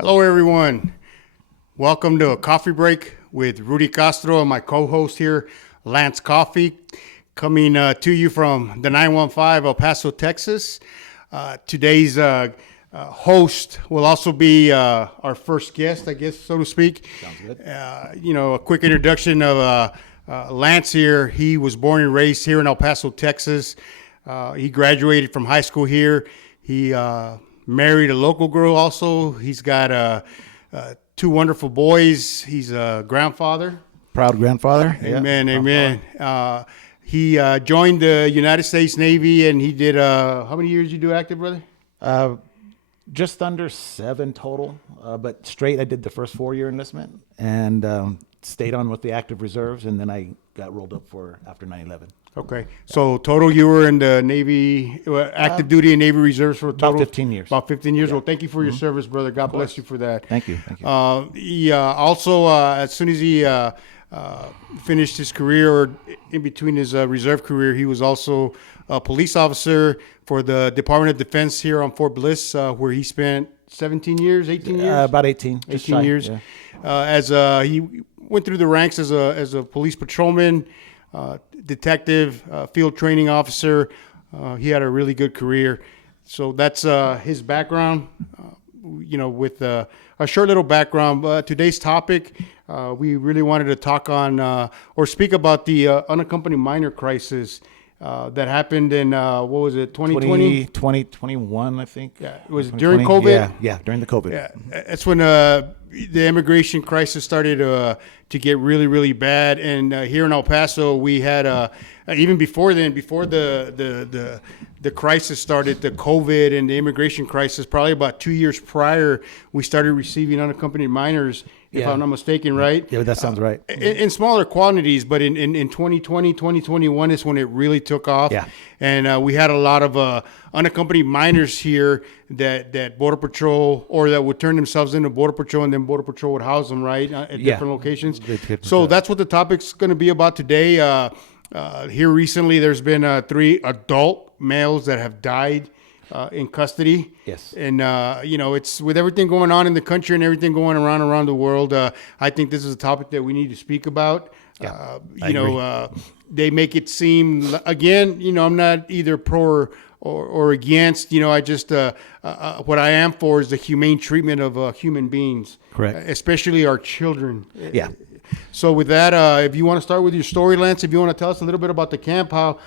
Hello, everyone. Welcome to a Coffee Break with Rudy Castro and my co-host here, Lance Coffey, coming to you from the 915 El Paso, Texas. Today's host will also be our first guest, I guess, so to speak. Sounds good. A quick introduction of Lance here. He was born and raised here in El Paso, Texas. He graduated from high school here. He married a local girl also. He's got two wonderful boys. He's a grandfather. Proud grandfather. Amen, amen. He joined the United States Navy, and he did, how many years you do active, brother? Just under 7 total, but straight I did the first 4-year enlistment and stayed on with the active reserves, and then I got rolled up for after 9/11. Okay. So total you were in the Navy, active duty and Navy Reserves for a total? About 15 years. About 15 years. Yeah. Well, thank you for your service, brother. God bless you for that. Thank you. Thank you. He also, as soon as he finished his career, or in between his reserve career, he was also a police officer for the Department of Defense here on Fort Bliss, where he spent 17 years, 18 years? About 18. 18 years. Yeah. He went through the ranks as a police patrolman, detective, field training officer. He had a really good career. So that's his background, with a short little background. Today's topic, we really wanted to talk on or speak about the unaccompanied minor crisis that happened in, 2020? 2021, I think. Yeah, it was during COVID? Yeah, during the COVID. Yeah, that's when the immigration crisis started to get really, really bad. And here in El Paso, we had even before then, before the crisis started, the COVID and the immigration crisis, probably about 2 years prior, we started receiving unaccompanied minors, if I'm not mistaken, right? Yeah, that sounds right. In smaller quantities, but in 2020, 2021 is when it really took off. Yeah. And we had a lot of unaccompanied minors here that Border Patrol, or that would turn themselves into Border Patrol, and then Border Patrol would house them, right, at different locations. So that's what the topic's going to be about today. Here recently, there's been 3 adult males that have died in custody. Yes. And, it's with everything going on in the country and everything going around the world, I think this is a topic that we need to speak about. Yeah, They make it seem, again, I'm not either pro or against, I just, what I am for is the humane treatment of human beings. Correct. Especially our children. Yeah. So with that, if you want to start with your story, Lance, if you want to tell us a little bit about the camp, how,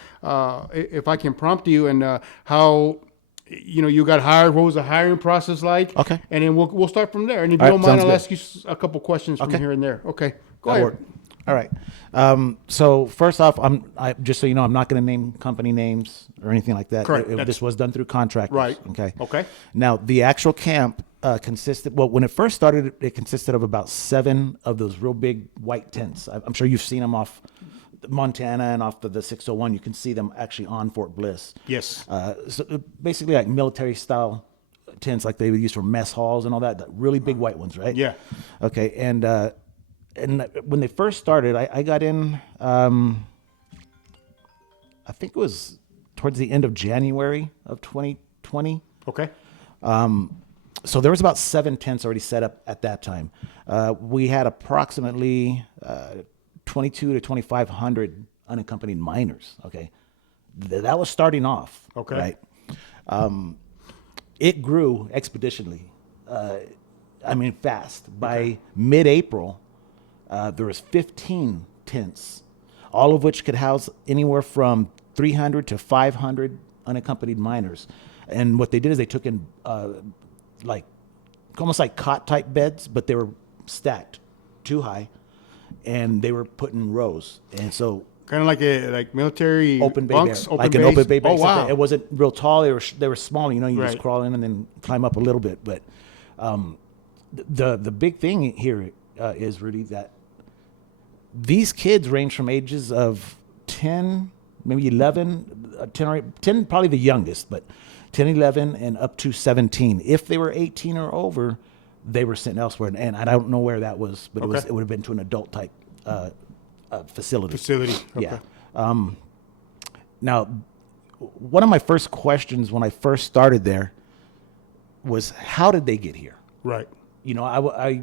if I can prompt you, and how, you got hired, what was the hiring process like? Okay. And then we'll start from there. And if you don't mind, I'll ask you a couple questions from here and there. Okay. Go ahead. All right. So first off, just so you know, I'm not going to name company names or anything like that. Correct. This was done through contractors. Right. Okay. Okay. Now, the actual camp consisted, when it first started, it consisted of about 7 of those real big white tents. I'm sure you've seen them off Montana and off the 601. You can see them actually on Fort Bliss. Yes. So basically like military style tents, like they would use for mess halls and all that, the really big white ones, right? Yeah. Okay. And when they first started, I got in, I think it was towards the end of January of 2020. Okay. So there was about 7 tents already set up at that time. We had approximately 22 to 2,500 unaccompanied minors. Okay. That was starting off. Okay. Right. It grew expeditionally. Fast. By mid-April, there was 15 tents, all of which could house anywhere from 300 to 500 unaccompanied minors. And what they did is they took in almost like cot type beds, but they were stacked too high, and they were put in rows. And so kind of like military open bay bunks, bear, like an open bay bear. Oh, wow. It wasn't real tall. They were small. You Right. just crawl in and then climb up a little bit. But the big thing here is, Rudy, that these kids range from ages of 10, maybe 11, 10 probably the youngest, but 10, 11, and up to 17. If they were 18 or over, they were sent elsewhere. And I don't know where that was, but Okay. it would have been to an adult type facility. Okay. Yeah. Now, one of my first questions when I first started there was, how did they get here? Right. I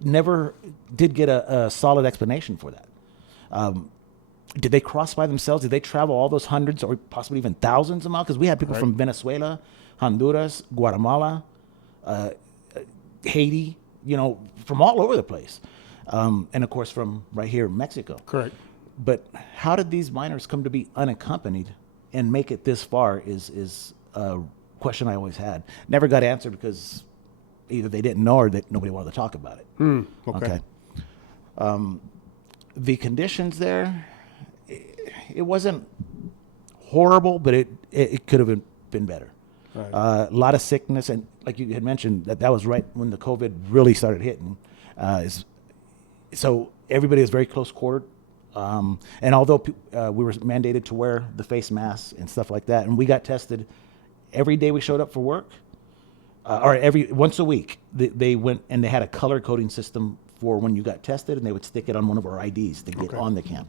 never did get a solid explanation for that. Did they cross by themselves? Did they travel all those hundreds or possibly even thousands of miles? Because we had people from Venezuela, Honduras, Guatemala, Haiti, from all over the place. And of course from right here in Mexico. Correct. But how did these minors come to be unaccompanied and make it this far is a question I always had. Never got answered because either they didn't know or that nobody wanted to talk about it. Okay. The conditions there, it wasn't horrible, but it could have been better. Right. A lot of sickness, and like you had mentioned, that was right when the COVID really started hitting. So everybody was very close quartered. And although we were mandated to wear the face masks and stuff like that, and we got tested every day we showed up for work, or once a week, they went and they had a color coding system for when you got tested, and they would stick it on one of our IDs to get on the camp.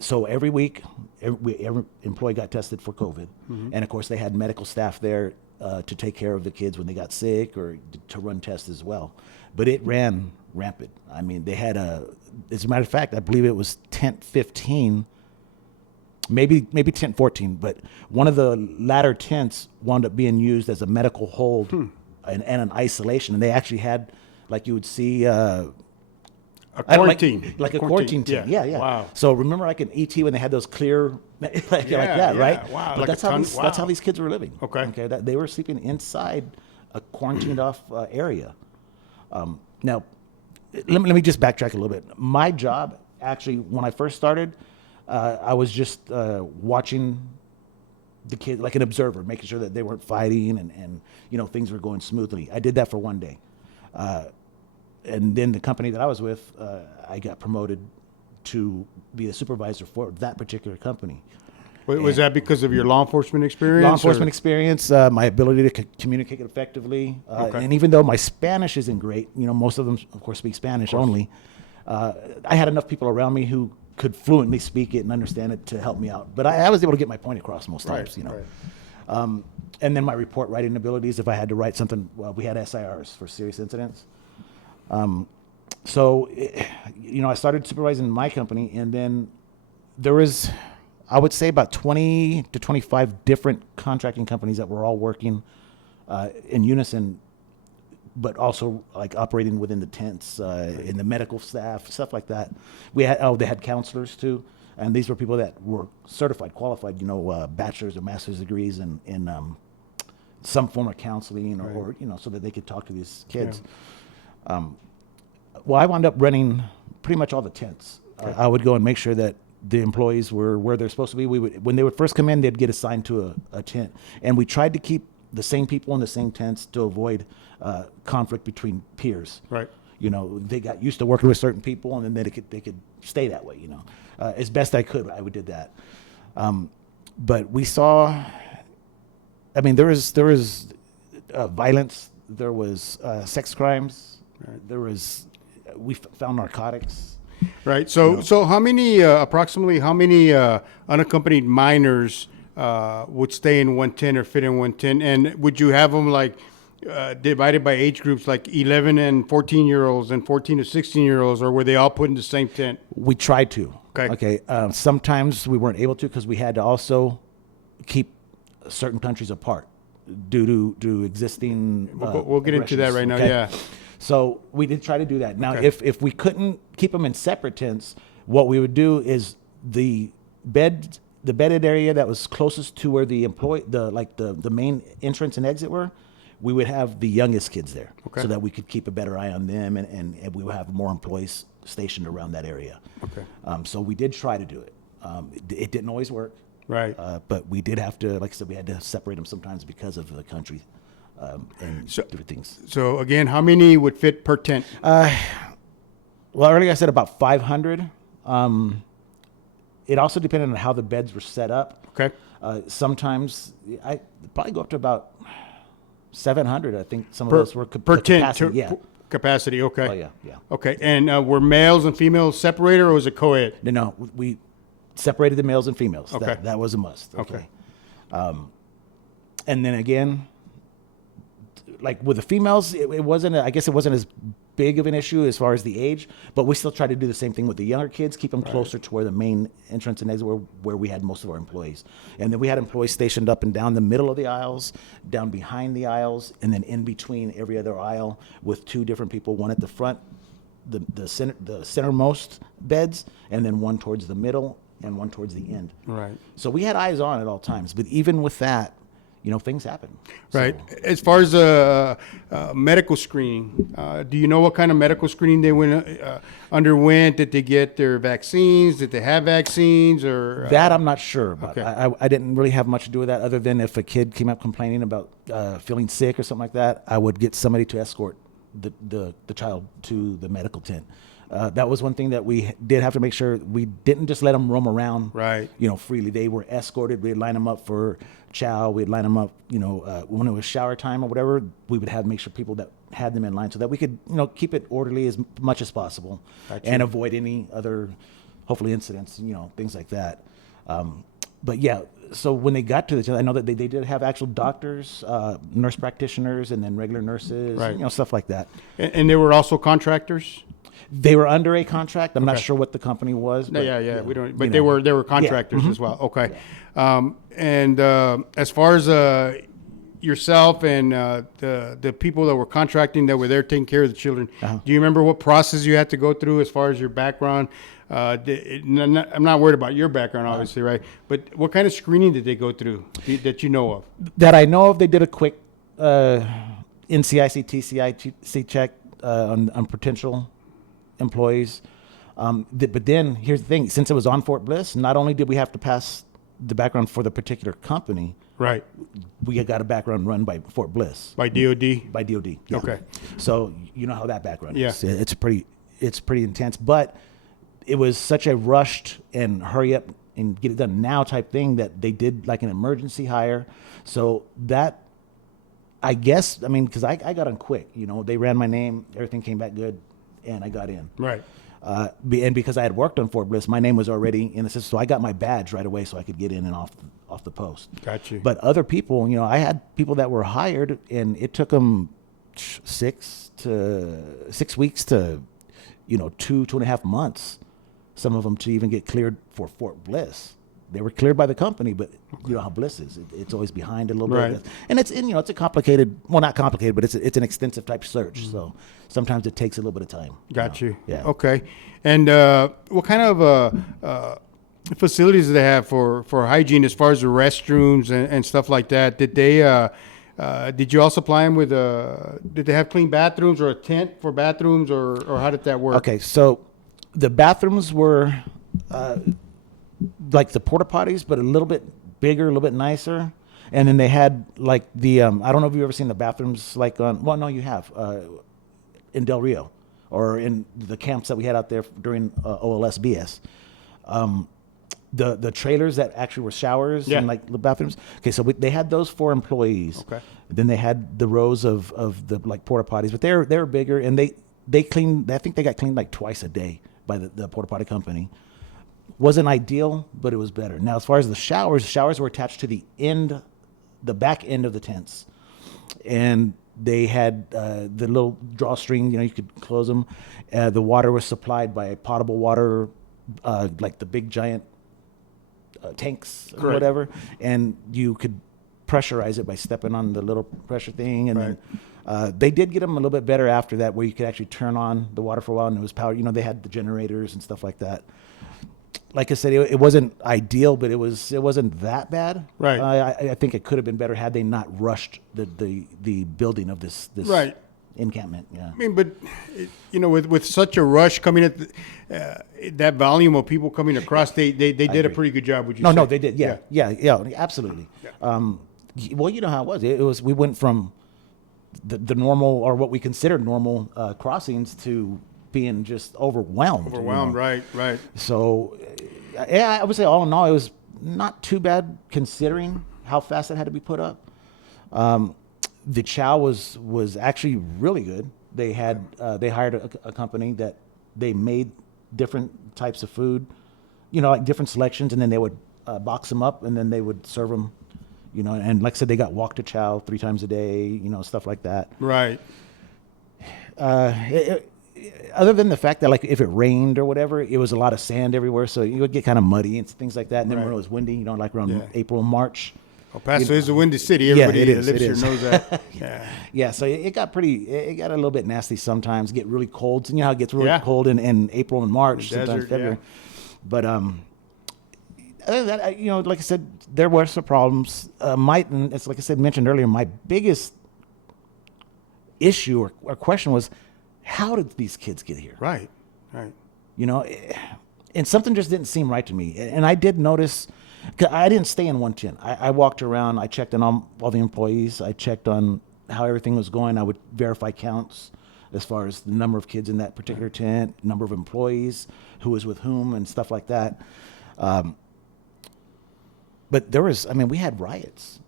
So every week, every employee got tested for COVID, and of course they had medical staff there to take care of the kids when they got sick or to run tests as well. But it ran rampant. I mean, they had as a matter of fact, I believe it was tent 15, maybe tent 14, but one of the latter tents wound up being used as a medical hold and an isolation. And they actually had, like you would see, A quarantine. like a quarantine tent. Yeah. Wow. So remember like in ET when they had those clear, like that, right? Wow. But Like that's how these kids were living. Okay. That they were sleeping inside a quarantined off area. Now, let me just backtrack a little bit. My job, actually, when I first started, I was just watching the kids, like an observer, making sure that they weren't fighting and things were going smoothly. I did that for one day. And then the company that I was with, I got promoted to be a supervisor for that particular company. Was that because of your law enforcement experience? Law enforcement experience, my ability to communicate effectively, and even though my Spanish isn't great, most of them, of course, speak Spanish only. I had enough people around me who could fluently speak it and understand it to help me out. But I was able to get my point across most times, Right. And then my report writing abilities, if I had to write something, well, we had SIRs for serious incidents. So, I started supervising my company, and then there was, I would say, about 20 to 25 different contracting companies that were all working in unison, but also like operating within the tents, in the medical staff, stuff like that. They had counselors too, and these were people that were certified, qualified, bachelor's or master's degrees in some form of counseling, or so that they could talk to these kids. Yeah. Well, I wound up running pretty much all the tents. I would go and make sure that the employees were where they're supposed to be. When they would first come in, they'd get assigned to a tent, and we tried to keep the same people in the same tents to avoid conflict between peers. Right. They got used to working with certain people, and then they could stay that way. As best I could, I would did that. But we saw. I mean, there was violence. There was sex crimes. Right. We found narcotics. Right. So how many, approximately how many unaccompanied minors would stay in one tent or fit in one tent? And would you have them divided by age groups, like 11 and 14-year-olds and 14 to 16-year-olds, or were they all put in the same tent? We tried to. Okay. Sometimes we weren't able to because we had to also keep certain countries apart due to existing. We'll get into that right now. Yeah. So we did try to do that. Now, if we couldn't keep them in separate tents, what we would do is the bedded area that was closest to where the main entrance and exit were, we would have the youngest kids there, so that we could keep a better eye on them, and we would have more employees stationed around that area. Okay. So we did try to do it. It didn't always work. Right. But we did have to, like I said, we had to separate them sometimes because of the country. And different things. So again, how many would fit per tent? Well, earlier I said about 500. It also depended on how the beds were set up. Okay. Sometimes I probably go up to about 700. I think some of those were per tent. Capacity. Yeah. Capacity. Okay. Oh yeah. Okay. And were males and females separated, or was it co-ed? No. We separated the males and females. Okay. That was a must. Okay. And then again, like with the females, it wasn't. I guess it wasn't as big of an issue as far as the age, but we still try to do the same thing with the younger kids, keep them closer to where the main entrance and exit where we had most of our employees. And then we had employees stationed up and down the middle of the aisles, down behind the aisles, and then in between every other aisle with 2 different people, one at the front, the centermost beds, and then one towards the middle and one towards the end. Right. So we had eyes on at all times, but even with that, things happen. Right. So, As far as medical screening, do you know what kind of medical screening they underwent? Did they get their vaccines? Did they have vaccines? Or that I'm not sure about. Okay. I didn't really have much to do with that, other than if a kid came up complaining about feeling sick or something like that, I would get somebody to escort the child to the medical tent. That was one thing that we did have to make sure we didn't just let them roam around, Right. Freely. They were escorted. We'd line them up for chow. We'd line them up, when it was shower time or whatever, we would have make sure people that had them in line so that we could, keep it orderly as much as possible and avoid any other, hopefully, incidents, things like that. But yeah, so when they got to the tent, I know that they did have actual doctors, nurse practitioners, and then regular nurses, Right. Stuff like that. And they were also contractors? They were under a contract. I'm not sure what the company was. No, But, yeah. We don't. But they were contractors as well. Okay. And as far as yourself and the people that were contracting that were there taking care of the children, do you remember what process you had to go through as far as your background? I'm not worried about your background, obviously, right? But what kind of screening did they go through that you know of? That I know of, they did a quick NCIC, TCIC check on potential employees. But then here's the thing: since it was on Fort Bliss, not only did we have to pass the background for the particular company, Right. we got a background run by Fort Bliss. By DOD? By DOD. Yeah. Okay. So you know how that background Yeah. is. It's pretty intense. But it was such a rushed and hurry up and get it done now type thing that they did like an emergency hire. So that, I guess, because I got on quick. They ran my name, everything came back good, and I got in. Right. And because I had worked on Fort Bliss, my name was already in the system, so I got my badge right away, so I could get in and off the post. Got you. But other people, I had people that were hired, and it took them 6 weeks to, 2.5 months, some of them to even get cleared for Fort Bliss. They were cleared by the company, but you know how Bliss is. It's always behind a little Right. bit. And it's a complicated, well, not complicated, but it's an extensive type search. So sometimes it takes a little bit of time. Got you. Yeah. Okay. And what kind of facilities do they have for hygiene as far as the restrooms and stuff like that? Did you also supply them with did they have clean bathrooms or a tent for bathrooms or how did that work? Okay, so the bathrooms were like the porta potties, but a little bit bigger, a little bit nicer. And then they had like the I don't know if you've ever seen the bathrooms like no, you have in Del Rio or in the camps that we had out there during OLSBS. The trailers that actually were showers and like the bathrooms. Okay, so they had those for employees. Okay. Then they had the rows of the like porta potties, but they were bigger, and they cleaned. I think they got cleaned like twice a day by the porta potty company. Wasn't ideal, but it was better. Now, as far as the showers were attached to the back end of the tents, and they had the little drawstring. You could close them. The water was supplied by potable water, like the big giant tanks or Correct. whatever, and you could pressurize it by stepping on the little pressure thing. And then they did get them a little bit better after that, where you could actually turn on the water for a while, and it was powered. They had the generators and stuff like that. Like I said, it wasn't ideal, but it wasn't that bad. Right. I think it could have been better had they not rushed the building of this Right. encampment. Yeah. But with such a rush coming at that volume of people coming across, they did a pretty good job. Would you say? No, they did. Yeah, absolutely. Well, you know how it was. It was we went from the normal, or what we considered normal crossings, to being just overwhelmed. Right. So, yeah, I would say all in all, it was not too bad considering how fast it had to be put up. The chow was actually really good. They hired a company that they made different types of food, like different selections, and then they would box them up, and then they would serve them, You know, and like I said, they got walk to chow 3 times a day, you know, stuff like that. Right. Other than the fact that, like, if it rained or whatever, it was a lot of sand everywhere, so you would get kind of muddy and things like that. And then when Right. it was windy, you know, like around Yeah. April, March. El Paso is a windy city. Yeah, Everybody it that is, lives it here is. knows that. Yeah. Yeah, so it got a little bit nasty sometimes, get really cold. You know how it gets really Yeah. cold in April and March, The sometimes desert, February. yeah. But other than that, you know, like I said, there were some problems. And it's like I said, mentioned earlier, my biggest issue or question was, how did these kids get here? Right. Right. You know, and something just didn't seem right to me. And I did notice, 'cause I didn't stay in 110. I walked around. I checked on all the employees. I checked on how everything was going. I would verify counts as far as the number of kids in that particular tent, number of employees, who was with whom, and stuff like that. But we had riots.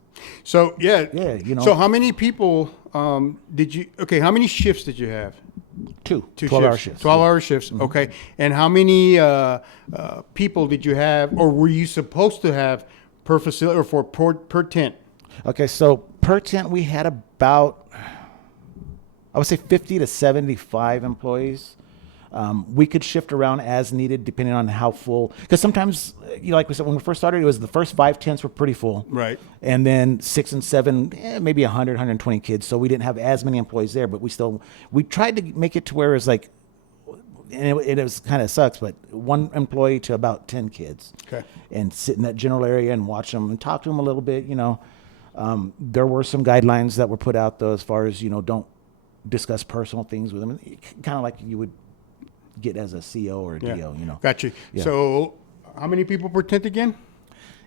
So yeah. Yeah, you know. So how many people did you? Okay, how many shifts did you have? Two 12-hour shifts. 12-hour shifts. Mm-hmm. Okay. And how many people did you have, or were you supposed to have per facility or per tent? Okay, so per tent we had about, I would say 50 to 75 employees. We could shift around as needed depending on how full. Because sometimes, you know, like we said, when we first started, it was the first 5 tents were pretty full. Right. And then 6 and 7, maybe 100, 120 kids. So we didn't have as many employees there, but we tried to make it to where it was like, and it was kind of sucks, but 1 employee to about 10 kids. Okay. And sit in that general area and watch them and talk to them a little bit, you know. There were some guidelines that were put out, though, as far as, you know, don't discuss personal things with them. Kind of like you would get as a CO or a Yeah. DO, you know. Got you. Yeah. So how many people per tent again?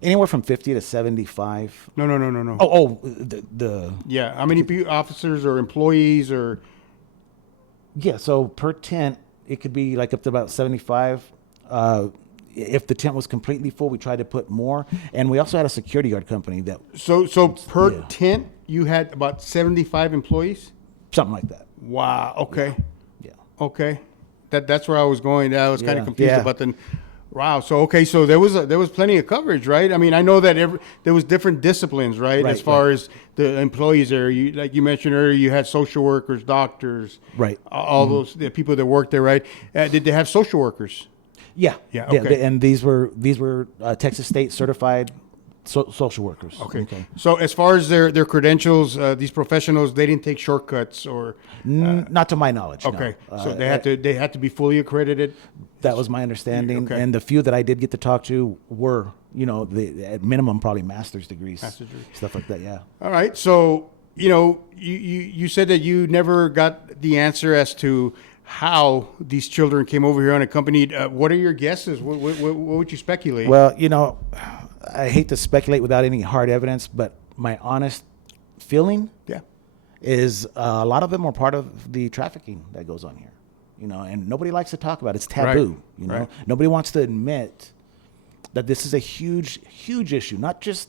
Anywhere from 50 to 75. No. The Yeah. How many officers or employees or? yeah. So per tent, it could be like up to about 75. If the tent was completely full, we tried to put more, and we also had a security guard company that So per Yeah. tent, you had about 75 employees? something like that. Wow. Okay. Yeah. Okay. That's where I was going. I was kind Yeah. of confused Yeah. about the. Wow. So okay. So there was plenty of coverage, right? I mean, I know that there was different disciplines, right? Right, As far right. as the employees there, like you mentioned earlier, you had social workers, doctors, Right. All those the people that worked there, right? Did they have social workers? Yeah. Yeah, okay. And these were Texas State certified social workers. Okay. So as far as their credentials, these professionals, they didn't take shortcuts or. Not to my knowledge. Okay. No. So they had to be fully accredited. That was my understanding, Okay. and the few that I did get to talk to were, you know, at minimum probably master's degrees, stuff like that. Yeah. All right. So, you know, you said that you never got the answer as to how these children came over here unaccompanied. What are your guesses? What would you speculate? Well, you know, I hate to speculate without any hard evidence, but my honest feeling Yeah. is a lot of them are part of the trafficking that goes on here. You know, and nobody likes to talk about it. It's taboo. Right. You know, Right. nobody wants to admit that this is a huge, huge issue, not just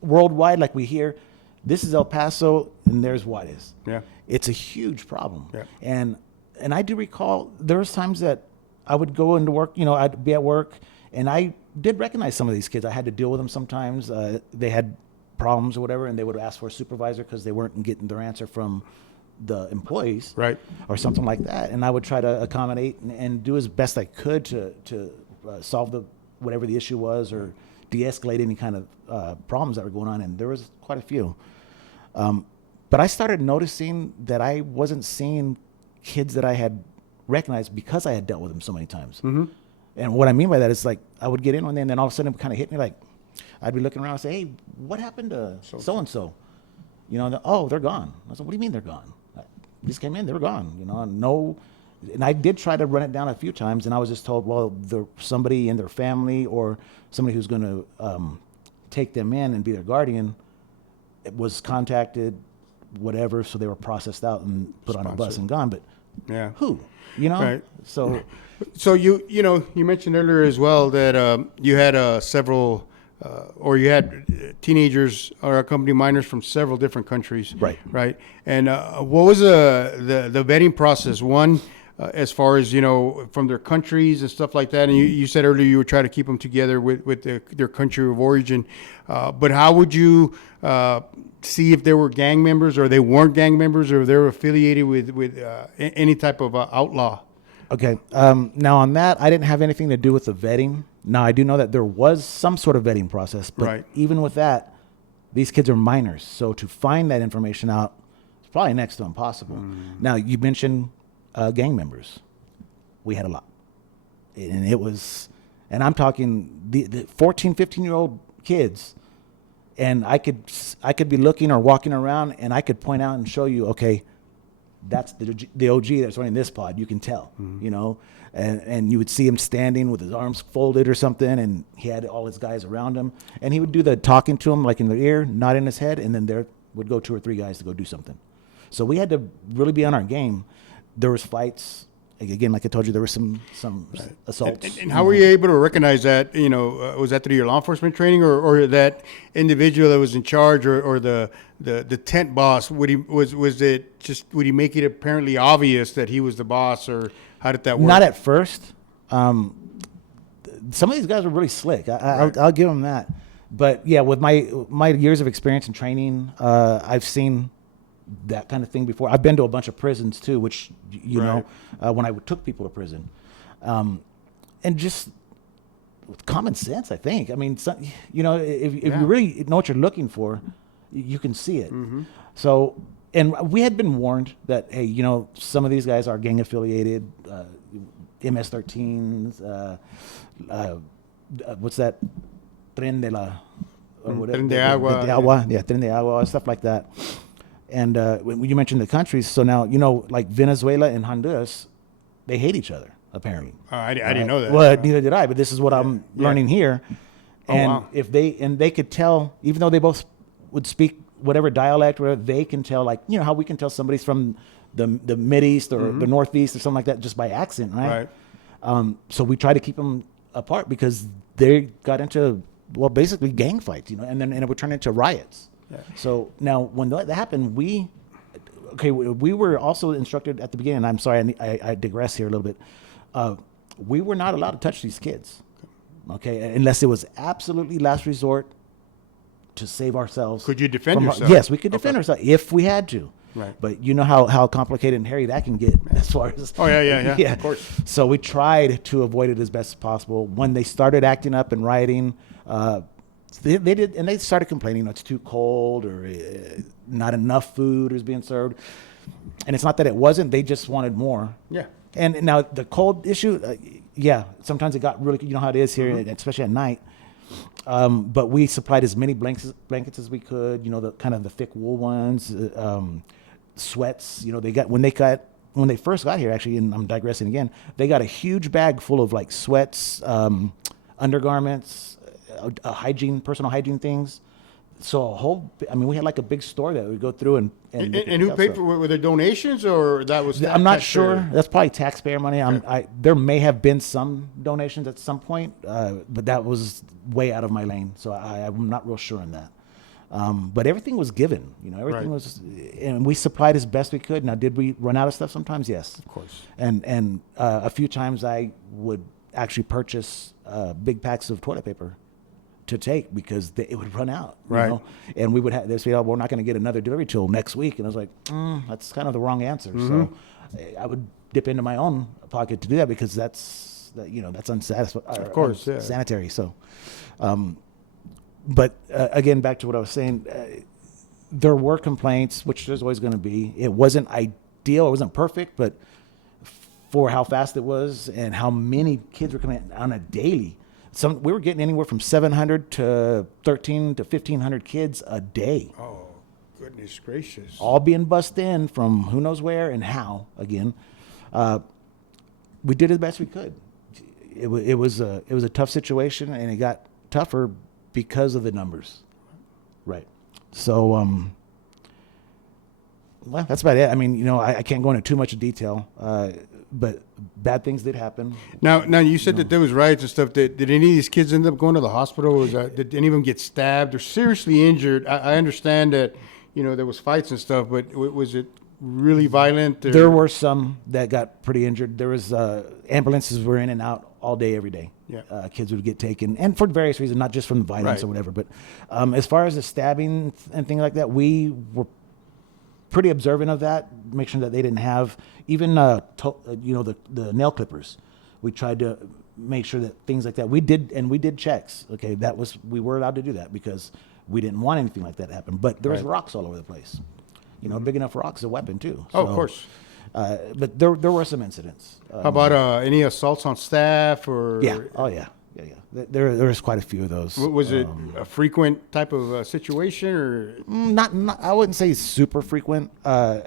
worldwide like we hear. This is El Paso, and there's Juarez. Yeah. It's a huge problem. Yeah. And I do recall there was times that I would go into work, you know, I'd be at work, and I did recognize some of these kids. I had to deal with them sometimes. They had problems or whatever, and they would ask for a supervisor because they weren't getting their answer from the employees, Right. or something like that. And I would try to accommodate and do as best I could to solve whatever the issue was, or de-escalate any kind of problems that were going on. And there was quite a few. But I started noticing that I wasn't seeing kids that I had recognized because I had dealt with them so many times. Mm-hmm. And what I mean by that is, like, I would get in one day and then all of a sudden it kind of hit me, like, I'd be looking around and say, hey, what happened to so-and-so? You know, oh, they're gone. I said, what do you mean they're gone? I just came in, they were gone. You know, no. And I did try to run it down a few times, and I was just told, well, somebody in their family or somebody who's going to take them in and be their guardian was contacted, whatever, so they were processed out and put on a bus and gone. But Yeah. who? You know? Right. So you know, you mentioned earlier as well that you had several, or you had teenagers or accompanied minors from several different countries. Right. Right. And what was the vetting process? One, as far as, from their countries and stuff like that. And you said earlier you would try to keep them together with their country of origin. But how would you see if they were gang members or they weren't gang members or they're affiliated with any type of outlaw? Okay. Now on that, I didn't have anything to do with the vetting. Now I do know that there was some sort of vetting process, but Right. even with that, these kids are minors. So to find that information out is probably next to impossible. Now you mentioned gang members. We had a lot. And it was, and I'm talking the 14, 15-year-old kids. And I could be looking or walking around and I could point out and show you, okay, that's the OG that's running this pod. You can tell, and you would see him standing with his arms folded or something, and he had all his guys around him, and he would do the talking to him like in their ear, not in his head, and then there would go 2 or 3 guys to go do something. So we had to really be on our game. There was fights. Again, like I told you, there were some assaults. And how were you able to recognize that? Was that through your law enforcement training, or that individual that was in charge, or the tent boss? Would he make it apparently obvious that he was the boss, or how did that work? Not at first. Some of these guys were really slick. I'll give them that. But yeah, with my years of experience and training, I've seen that kind of thing before. I've been to a bunch of prisons too, which Right. when I took people to prison, and just with common sense, I think. I mean, if Yeah. you really know what you're looking for, you can see it. So, and we had been warned that, hey, some of these guys are gang affiliated, MS-13s, what's that? Tren de la, or whatever. Tren de Agua. De Agua, yeah, Tren de Agua, stuff like that. And when you mentioned the countries, so now, like Venezuela and Honduras, they hate each other, apparently. I didn't know that. Well, neither did I, but this is what I'm learning here. Oh, And wow. if they could tell, even though they both would speak whatever dialect, or whatever, they can tell, like, how we can tell somebody's from the Mideast or the Northeast or something like that just by accent, right? So we try to keep them apart because they got into, basically gang fights, and then it would turn into riots. Yeah. So now when that happened, we were also instructed at the beginning. I'm sorry, I digress here a little bit. We were not allowed to touch these kids, unless it was absolutely last resort to save ourselves. Could you defend yourself? Yes, we could defend ourselves if we had to. Right. But you know how complicated and hairy that can get as far as. Oh, yeah, of course. So we tried to avoid it as best as possible. When they started acting up and rioting, they did, and they started complaining, it's too cold, or not enough food is being served. And it's not that it wasn't; they just wanted more. Yeah. And now the cold issue, sometimes it got really, how it is here, especially at night. But we supplied as many blankets as we could. The kind of the thick wool ones, sweats. They got when they first got here. Actually, and I'm digressing again. They got a huge bag full of like sweats, undergarments, personal hygiene things. So we had like a big store that we go through and who paid for? Were there donations, or that was? I'm not sure. That's probably taxpayer money. There may have been some donations at some point, but that was way out of my lane. So I'm not real sure on that. But everything was given. Everything was, and we supplied as best we could. Now, did we run out of stuff sometimes? Yes, Of course. And a few times I would actually purchase big packs of toilet paper to take because it would run out, Right. And we would have, they'd say, we're not going to get another delivery till next week. And I was like, that's kind of the wrong answer. So I would dip into my own pocket to do that because that's unsatisfying. Of course, yeah. Sanitary. So, but again, back to what I was saying, there were complaints, which there's always going to be. It wasn't ideal. It wasn't perfect, but for how fast it was and how many kids were coming on a daily, we were getting anywhere from 700 to 13 to 1,500 kids a day. Oh, goodness gracious! All being bussed in from who knows where and how. Again, we did as best we could. It was a tough situation, and it got tougher because of the numbers. Right. So, well, that's about it. I mean, I can't go into too much detail, but bad things did happen. Now you said that there was riots and stuff. Did any of these kids end up going to the hospital? Did any of them get stabbed or seriously injured? I understand that there was fights and stuff, but was it really violent? Or? There were some that got pretty injured. There was ambulances were in and out all day, every day. Yeah. Kids would get taken, and for various reasons, not just from the violence Right. or whatever. But as far as the stabbing and things like that, we were pretty observant of that, make sure that they didn't have even the nail clippers. We tried to make sure that things like that we did checks. Okay, we were allowed to do that because we didn't want anything like that to happen. But there was Right. rocks all over the place. Big enough rocks is a weapon too. Oh, of So, course. but there were some incidents. How about any assaults on staff or? Yeah. Oh yeah. Yeah. There was quite a few of those. Was it a frequent type of situation or? Not I wouldn't say super frequent. I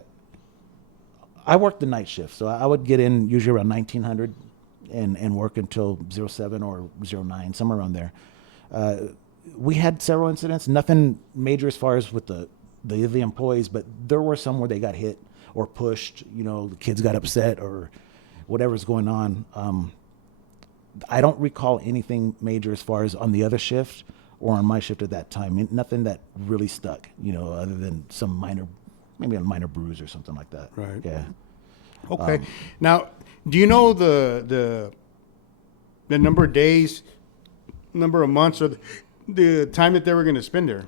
worked the night shift, so I would get in usually around 1900 and work until 07 or 09, somewhere around there. We had several incidents, nothing major as far as with the employees, but there were some where they got hit or pushed. The kids got upset or whatever's going on. I don't recall anything major as far as on the other shift or on my shift at that time. Nothing that really stuck, other than maybe a minor bruise or something like that. Right. Yeah. Okay. Now, do you know the number of days, number of months, or the time that they were going to spend there?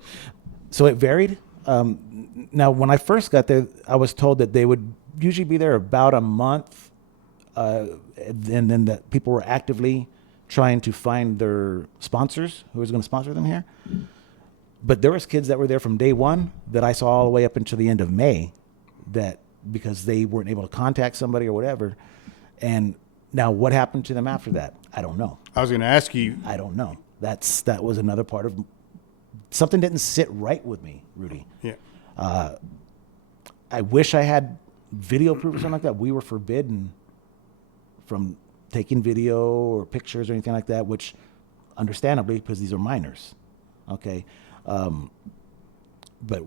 So it varied. Now, when I first got there, I was told that they would usually be there about a month, and then that people were actively trying to find their sponsors who was going to sponsor them here. But there was kids that were there from day one that I saw all the way up until the end of May, that because they weren't able to contact somebody or whatever. And now what happened to them after that? I don't know. I was going to ask you. I don't know. That was another part of something didn't sit right with me, Rudy. Yeah. I wish I had video proof or something like that. We were forbidden from taking video or pictures or anything like that, which understandably, because these are minors. Okay. But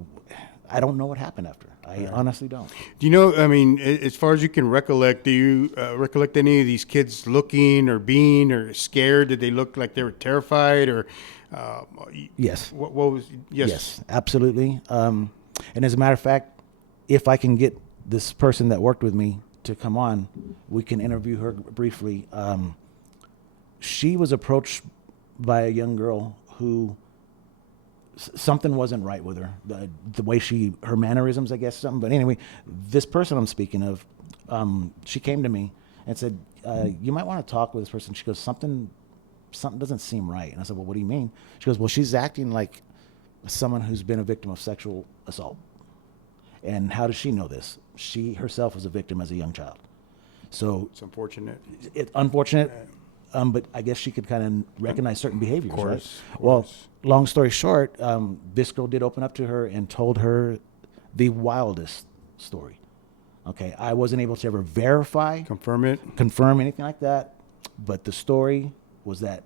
I don't know what happened after. I honestly don't. Do you know, I mean, as far as you can recollect, do you recollect any of these kids looking or being or scared? Did they look like they were terrified or? Yes. What was? Yes, absolutely. And as a matter of fact, if I can get this person that worked with me to come on, we can interview her briefly. She was approached by a young girl who something wasn't right with her. The way her mannerisms, I guess, something. But anyway, this person I'm speaking of, she came to me and said, you might want to talk with this person. She goes, something doesn't seem right. And I said, well, what do you mean? She goes, well, she's acting like someone who's been a victim of sexual assault. And how does she know this? She herself was a victim as a young child. So It's unfortunate. it's unfortunate, but I guess she could kind of recognize certain behaviors, course, right? of Well, course. long story short, this girl did open up to her and told her the wildest story. Okay, I wasn't able to ever verify, confirm anything like that, but the story was that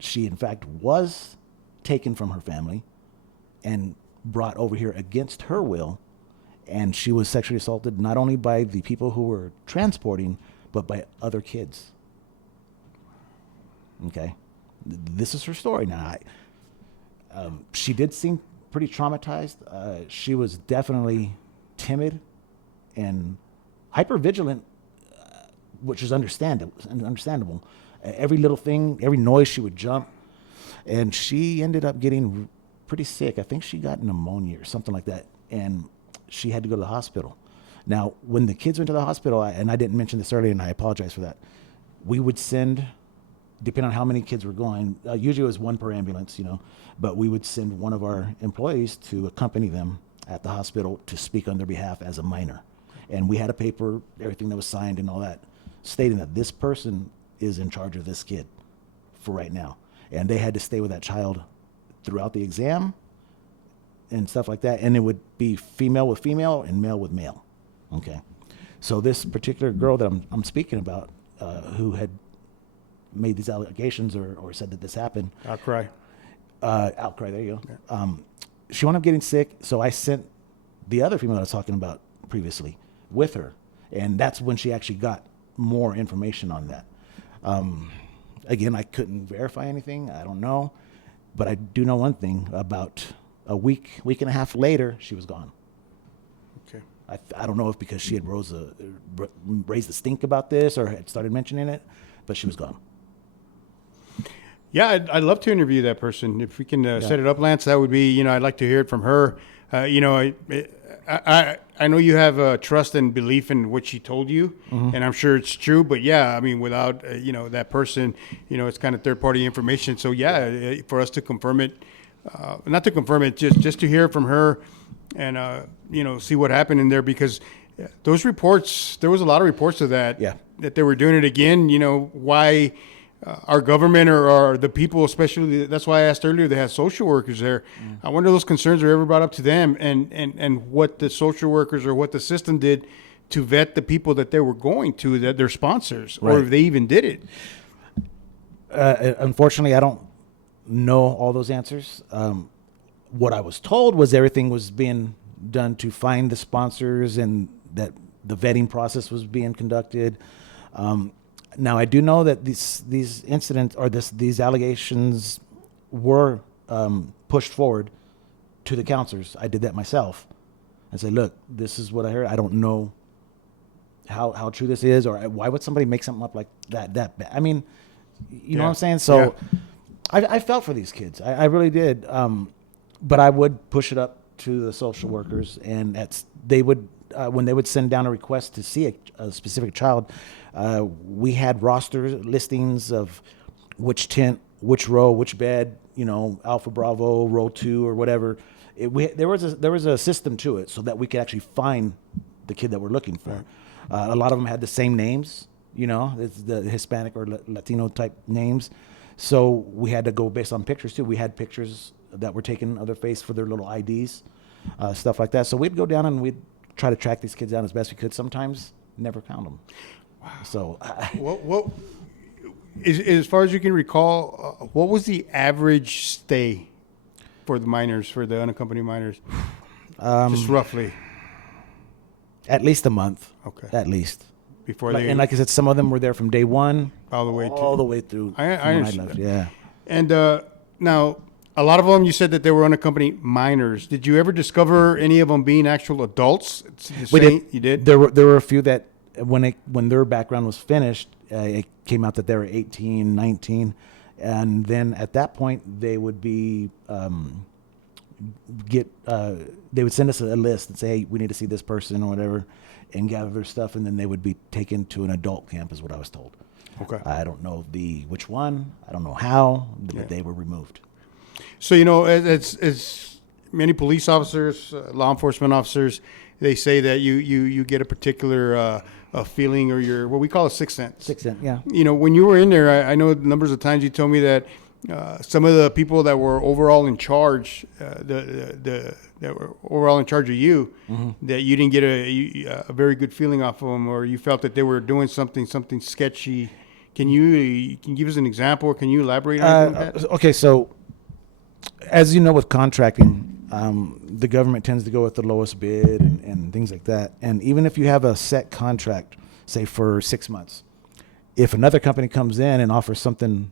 she, in fact, was taken from her family and brought over here against her will, and she was sexually assaulted not only by the people who were transporting, but by other kids. Okay, this is her story now. She did seem pretty traumatized. She was definitely timid and hypervigilant, which is understandable. Every little thing, every noise, she would jump, and she ended up getting pretty sick. I think she got pneumonia or something like that, and she had to go to the hospital. Now, when the kids went to the hospital, and I didn't mention this earlier, and I apologize for that, we would send, depending on how many kids were going, usually it was one per ambulance, but we would send one of our employees to accompany them at the hospital to speak on their behalf as a minor. And we had a paper, everything that was signed and all that, stating that this person is in charge of this kid for right now. And they had to stay with that child throughout the exam and stuff like that. And it would be female with female and male with male. Okay. So this particular girl that I'm speaking about, who had made these allegations or said that this happened. Outcry. Outcry, there you go. She wound up getting sick, so I sent the other female that I was talking about previously with her. And that's when she actually got more information on that. Again, I couldn't verify anything. I don't know. But I do know one thing. About a week and a half later, she was gone. Okay. I don't know if because she had raised the stink about this or had started mentioning it, but she was gone. Yeah, I'd love to interview that person. If we can set it up, Lance, that would be, I'd like to hear it from her. I know you have trust and belief in what she told you, and I'm sure it's true. But yeah, I mean, without that person, it's kind of third party information. So yeah, for us to confirm it, not to confirm it, just to hear from her, and see what happened in there, because those reports, there was a lot of reports of that. Yeah. That they were doing it again. Why? Our government or the people, especially, that's why I asked earlier, they had social workers there. I wonder those concerns are ever brought up to them, and what the social workers or what the system did to vet the people that they were going to, that they're sponsors, or if they even did it. Unfortunately, I don't know all those answers. What I was told was everything was being done to find the sponsors and that the vetting process was being conducted. Now, I do know that these incidents or these allegations were pushed forward to the counselors. I did that myself and said, look, this is what I heard. I don't know how true this is, or why would somebody make something up like that bad? I mean, you know what I'm saying? So I felt for these kids. I really did. But I would push it up to the social workers, and they would when they would send down a request to see a specific child, we had roster listings of which tent, which row, which bed, Alpha Bravo, row 2 or whatever. There was a system to it so that we could actually find the kid that we're looking for. A lot of them had the same names, it's the Hispanic or Latino type names. So we had to go based on pictures too. We had pictures that were taken of their face for their little IDs, stuff like that. So we'd go down and we'd try to track these kids down as best we could. Sometimes never found them. Wow. So, what as far as you can recall, what was the average stay for the minors, for the unaccompanied minors? Just roughly. At least a month. Okay. At least. And like I said, some of them were there from day one all the way through. I understand. Left. Yeah. And now, a lot of them, you said that they were unaccompanied minors. Did you ever discover any of them being actual adults? We did. You did? There were a few that when their background was finished, it came out that they were 18, 19. And then at that point, they would be they would send us a list and say, hey, we need to see this person or whatever, and gather their stuff, and then they would be taken to an adult camp, is what I was told. Okay. I don't know which one. I don't know how, but they were removed. So, as many police officers, law enforcement officers, they say that you get a particular a feeling, or what we call a sixth sense. Sixth sense, yeah. When you were in there, I know numbers of times you told me that some of the people that were overall in charge, that were overall in charge of you, that you didn't get a very good feeling off of them, or you felt that they were doing something sketchy. Can you give us an example, or can you elaborate on that? Okay, so as you know, with contracting, the government tends to go with the lowest bid and things like that. And even if you have a set contract, say for 6 months, if another company comes in and offers something,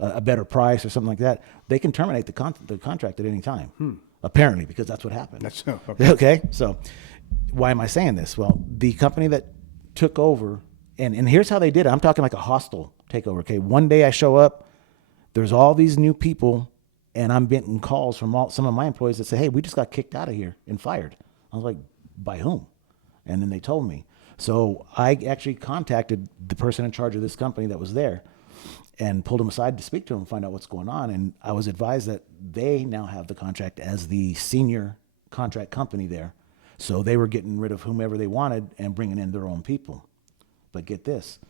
a better price or something like that, they can terminate the contract at any time. Apparently, because that's what happened. That's okay. Okay. So why am I saying this? Well, the company that took over, and here's how they did it. I'm talking like a hostile takeover. Okay. One day I show up, there's all these new people, and I'm getting calls from some of my employees that say, hey, we just got kicked out of here and fired. I was like, by whom? And then they told me. So I actually contacted the person in charge of this company that was there and pulled him aside to speak to him and find out what's going on. And I was advised that they now have the contract as the senior contract company there. So they were getting rid of whomever they wanted and bringing in their own people. But get this.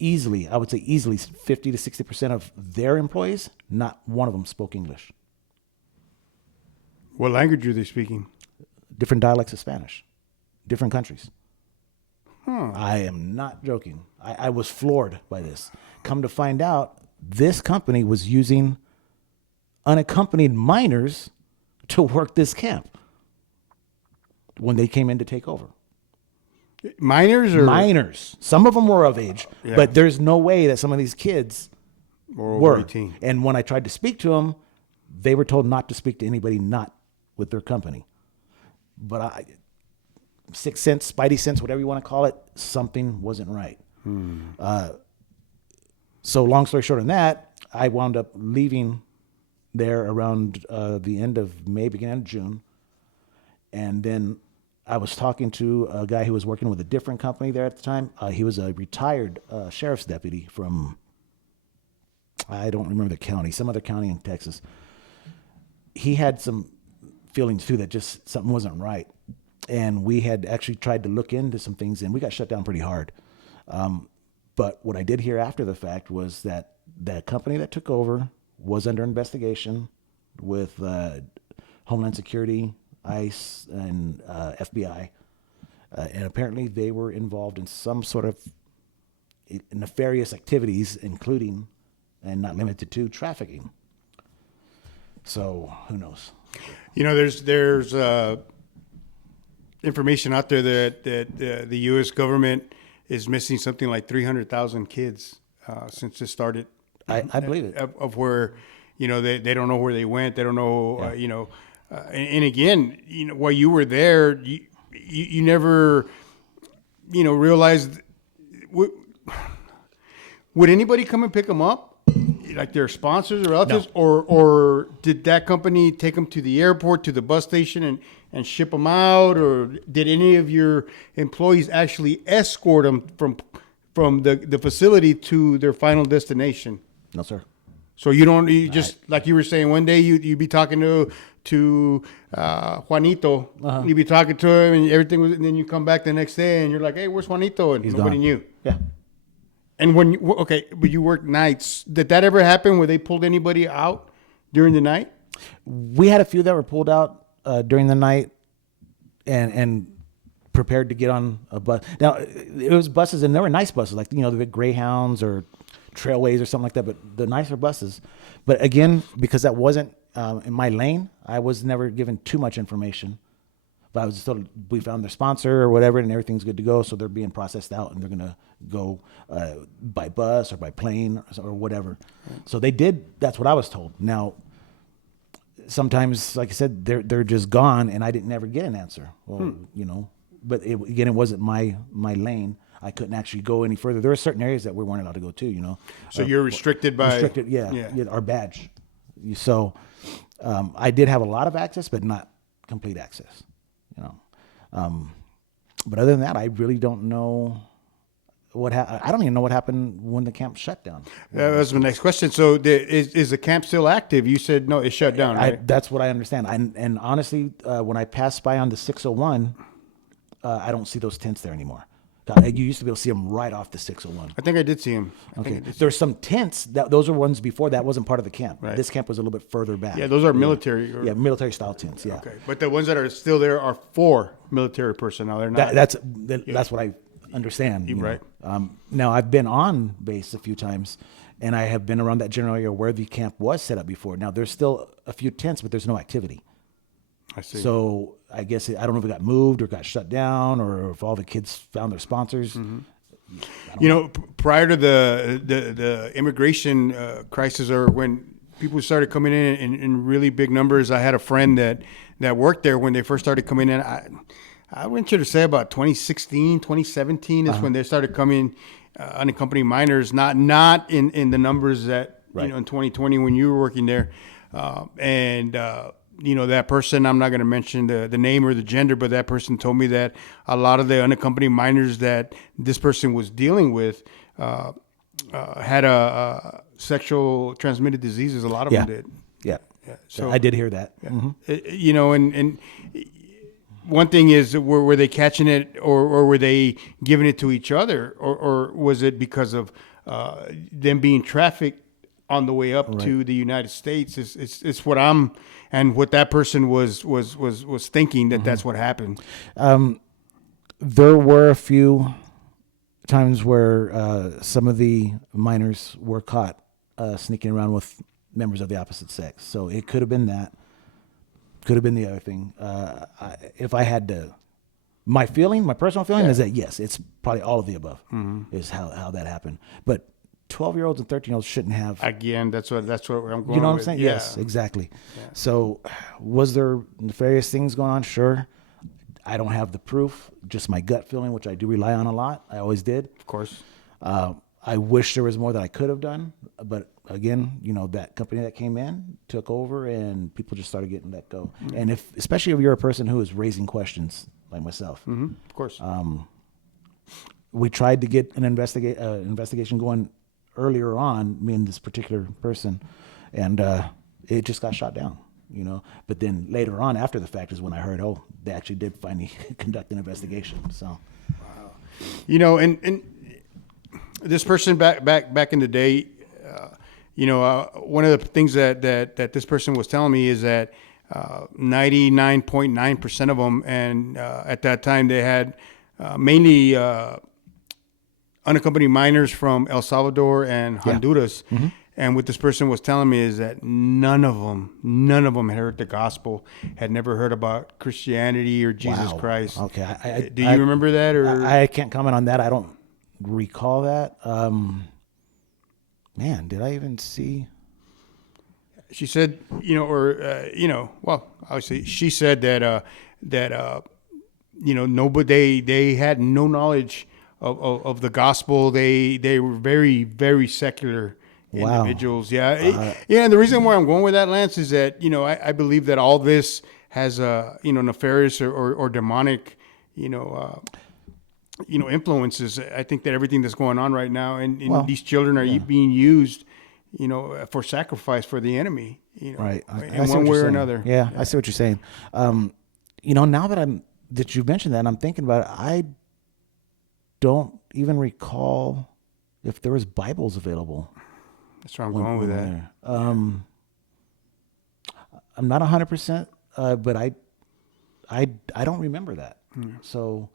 I would say easily 50 to 60% of their employees, not one of them spoke English. What language are they speaking? Different dialects of Spanish, different countries. I am not joking. I was floored by this. Come to find out, this company was using unaccompanied minors to work this camp when they came in to take over. Minors? Minors. Some of them were of age, but there's no way that some of these kids were 18. And when I tried to speak to them, they were told not to speak to anybody not with their company. But sixth sense, spidey sense, whatever you want to call it, something wasn't right. So long story short on that, I wound up leaving there around the end of May, beginning of June. And then I was talking to a guy who was working with a different company there at the time. He was a retired sheriff's deputy from, I don't remember the county, some other county in Texas. He had some feelings too that just something wasn't right. And we had actually tried to look into some things, and we got shut down pretty hard. But what I did hear after the fact was that the company that took over was under investigation with Homeland Security, ICE, and FBI. And apparently they were involved in some sort of nefarious activities, including, and not limited to, trafficking. So who knows? You know, there's information out there that the U.S. government is missing something like 300,000 kids since it started. I believe it. Of where, you know, they don't know where they went. They don't know, you know. And again, you know, while you were there, you never, you know, realized. Would anybody come and pick them up? Like their sponsors or relatives? No. Or did that company take them to the airport, to the bus station and ship them out? Or did any of your employees actually escort them from the facility to their final destination? No, sir. So you just, like you were saying, one day you'd be talking to Juanito. Uh-huh. You'd be talking to him and everything was, and then you come back the next day and you're like, hey, where's Juanito? And nobody knew. Yeah. And but you work nights. Did that ever happen where they pulled anybody out during the night? We had a few that were pulled out during the night and prepared to get on a bus. Now, it was buses, and they were nice buses, like, you know, the big Greyhounds or Trailways or something like that, but the nicer buses. But again, because that wasn't in my lane, I was never given too much information. But I was just told we found their sponsor or whatever, and everything's good to go. So they're being processed out, and they're going to go by bus or by plane or whatever. Right. So they did. That's what I was told. Now, sometimes, like I said, they're just gone, and I didn't never get an answer. Well, you know, but it wasn't my lane. I couldn't actually go any further. There were certain areas that we weren't allowed to go to. You know. So you're restricted by our badge. So I did have a lot of access, but not complete access. You know, but other than that, I really don't know what happened. I don't even know what happened when the camp shut down. That was my next question. So is the camp still active? You said no, it shut down, right? That's what I understand. And honestly, when I pass by on the 601, I don't see those tents there anymore. You used to be able to see them right off the 601. I think I did see them. Okay. There's some tents. Those are ones before that wasn't part of the camp. Right. This camp was a little bit further back. Yeah, those are military. Military style tents. Yeah. Okay, but the ones that are still there are for military personnel. They're not. That's what I understand. Right. Now I've been on base a few times, and I have been around that general area where the camp was set up before. Now there's still a few tents, but there's no activity. I see. So I guess I don't know if it got moved or got shut down, or if all the kids found their sponsors. Mm-hmm. You know, prior to the immigration crisis, or when people started coming in really big numbers, I had a friend that worked there when they first started coming in. I venture to say about 2016, 2017 is when they started coming unaccompanied minors, not in the numbers that you know in 2020 when you were working there, you know, that person, I'm not going to mention the name or the gender, but that person told me that a lot of the unaccompanied minors that this person was dealing with had a sexual transmitted diseases. A lot of them did. Yeah. So I did hear that. Yeah. Mm-hmm. You know, and one thing is, were they catching it or were they giving it to each other? Or was it because of them being trafficked on the way up to the United States? It's what I'm... And what that person was thinking that that's what happened. There were a few times where some of the minors were caught sneaking around with members of the opposite sex. So it could have been that. Could have been the other thing. If I had to, my personal feeling is that yes, it's probably all of the above. Mm-hmm. Is how that happened. But 12-year-olds and 13-year-olds shouldn't have. Again, that's what I'm going. You know what I'm saying? Yeah. Yes, exactly. Yeah. So, was there nefarious things going on? Sure. I don't have the proof, just my gut feeling, which I do rely on a lot. I always did. Of course. I wish there was more that I could have done, but again, that company that came in took over, and people just started getting let go. And especially if you're a person who is raising questions like myself, Of course. we tried to get an investigation going earlier on, me and this particular person, and it just got shot down. But then later on, after the fact, is when I heard, they actually did finally conduct an investigation. So, and this person back in the day, one of the things that this person was telling me is that 99.9% of them, and at that time they had mainly unaccompanied minors from El Salvador and Honduras. Yeah. Mm-hmm. And what this person was telling me is that none of them had heard the gospel, had never heard about Christianity or Jesus Christ. Okay. Do you remember that? Or I can't comment on that. I don't recall that. Man, did I even see? She said, obviously she said that nobody, they had no knowledge of the gospel. They were very, very secular individuals. Yeah. And the reason why I'm going with that, Lance, is that, I believe that all this has nefarious or demonic, influences. I think that everything that's going on right now, and these children are being used, for sacrifice for the enemy, right. In one way or another. Yeah, I see what you're saying. Now that you mentioned that, I'm thinking about it, I don't even recall if there was Bibles available. That's where I'm going with that. I'm not 100%, but I don't remember that. So,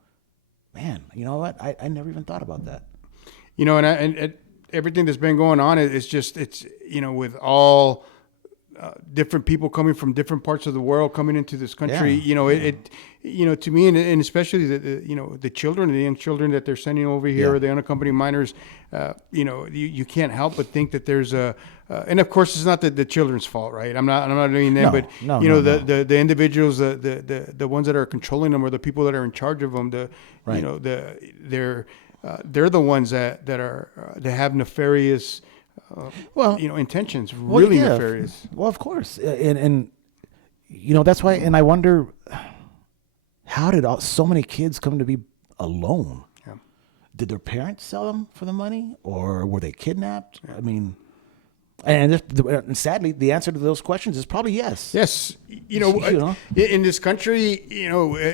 man, you know what? I never even thought about that. And everything that's been going on, it's with all different people coming from different parts of the world coming into this country. To me, and especially the children, the young children that they're sending over here, or the unaccompanied minors. You can't help but think that there's and of course it's not the children's fault, right? I'm not doing that, but the individuals, the ones that are controlling them, or the people that are in charge of them, they're the ones that have nefarious. Intentions, really nefarious. Well, of course, and that's why. And I wonder, how did so many kids come to be alone? Yeah. Did their parents sell them for the money, or were they kidnapped? Yeah. I mean, and sadly, the answer to those questions is probably yes. Yes, in this country,